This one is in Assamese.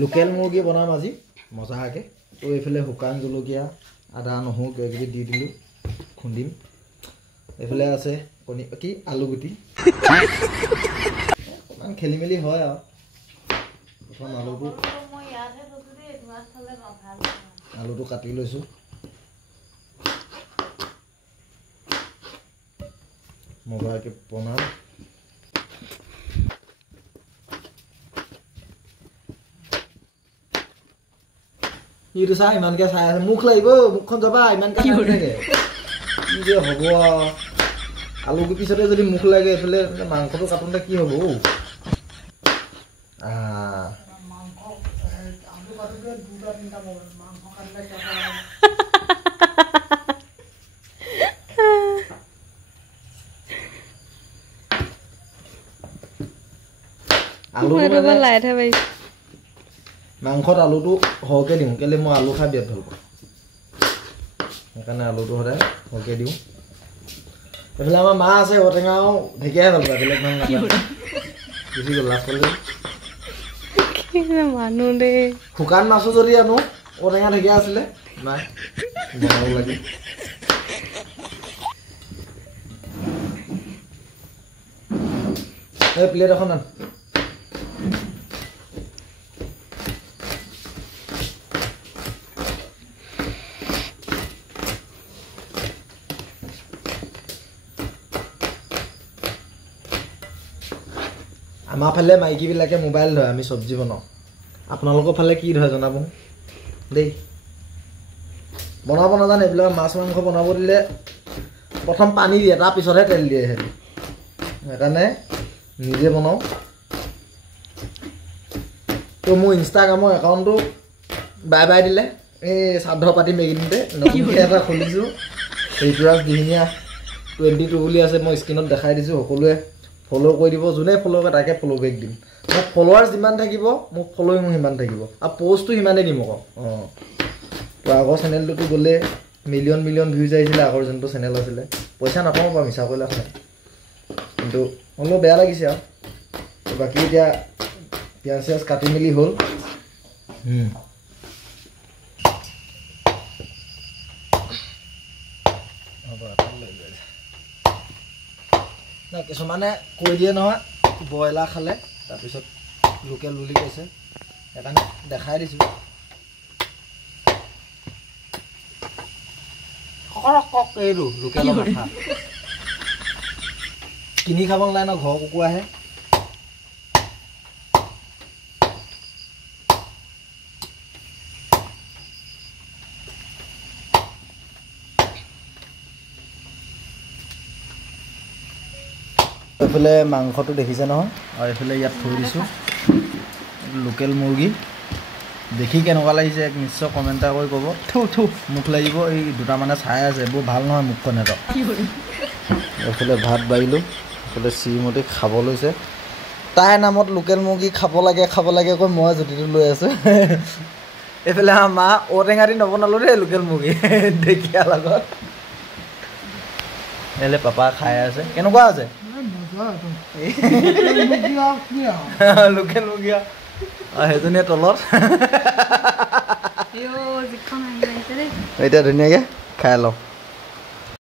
লোকেল মুৰ্গী বনাম আজি মজাকে তো এইফালে শুকান জলকীয়া আদা নহৰু কিবাকিবি দি দিলোঁ খুন্দিম এইফালে আছে কণী কি আলু গুটি ইমান খেলি মেলি হয় আৰু প্ৰথম আলুটো কাটি লৈছোঁ মজাকে বনাম ইটো চাই ইমানকে চাই আছে মুখ লাগিব মুখখন যাবা ইমানকে চাই থাকে কি যে হ'ব আলু পিছতে যদি মুখ লাগে এইফালে মাংসটো কাটোতে কি হ'ব মাংসত আলুটো সৰহকৈ দিওঁ কেলৈ মই আলু খাই বিৰাট ভাল পাওঁ সেইকাৰণে আলুটো সদায় সৰহকৈ দিওঁ এইফালে আমাৰ মা আছে ঔটেঙাও ঢেকীয়াই ভাল পায় বেলেগ মানুহ নাপায় গুচি গ'ল লাষ্টলৈ মানুহ দেই শুকান মাছো যদি আনো ঔটেঙা ঢেকীয়া আছিলে নাই বনাব লাগে এই প্লেট এখন আন আমাৰ ফালে মাইকীবিলাকে মোবাইল ধৰে আমি চব্জি বনাওঁ আপোনালোকৰ ফালে কি ধৰে জনাব দেই বনাব নাজানে এইবিলাক মাছ মাংস বনাব দিলে প্ৰথম পানী দিয়ে তাৰপিছতহে তেল দিয়ে সিহঁতি সেইকাৰণে নিজে বনাওঁ তো মোৰ ইনষ্টাগ্ৰামৰ একাউণ্টটো বাই বাই দিলে এই শ্ৰাদ্ধ পাতিম এইকেইদিনতে নতুনকৈ এটা খুলিছোঁ ঋতুৰাজ দিহিঙীয়া 22 বুলি আছে মই স্ক্ৰীণত দেখাই দিছোঁ সকলোৱে ফলো কৰি দিব যোনে ফলো কৰে তাকে ফলো বেক দিম মোক ফলোৱাৰ্ছ যিমান থাকিব মোক ফলোইং সিমান থাকিব আৰু পোষ্টটো সিমানেই দিম আকৌ তো আগৰ চেনেলটোতো গ'লে মিলিয়ন ভিউজ আহিছিলে আগৰ যোনটো চেনেল আছিলে পইচা নাপাওঁ বাৰু মিছা কৰিলে হয় কিন্তু অলপ বেয়া লাগিছে আৰু বাকী এতিয়া পিঁয়াজ চিয়াজ কাটি মেলি হ'ল কিছুমানে কৈ দিয়ে নহয় ব্ৰইলাৰ খালে তাৰপিছত লোকেল বুলি কৈছে সেইকাৰণে দেখাই দিছোঁ এইটো লোকেলৰ মাথা কিনি খাব নালাগে ন ঘৰৰ কুকুৰাহে এইফালে মাংসটো দেখিছে নহয় আৰু এইফালে ইয়াত থৈ দিছোঁ লোকেল মুৰ্গী দেখি কেনেকুৱা লাগিছে এক নিশ্চয় কমেণ্ট এটা কৰি ক'ব থু মুখ লাগিব এই দুটামানে চাই আছে বৰ ভাল নহয় মুখখন এটা এইফালে ভাত বাঢ়িলোঁ এইফালে শ্ৰীমতী খাব লৈছে তাইৰ নামত লোকেল মুৰ্গী খাব লাগে কৈ মই জুতিটো লৈ আছোঁ এইফালে মা ঔটেঙা দি নবনালোঁ দেই লোকেল মুৰ্গী ঢেকীয়া লগত এইফালে পাপা খাই আছে কেনেকুৱা আছে লোকেল মুৰ্গী সেইজনীয়ে তলত এতিয়া ধুনীয়াকৈ খাই লওঁ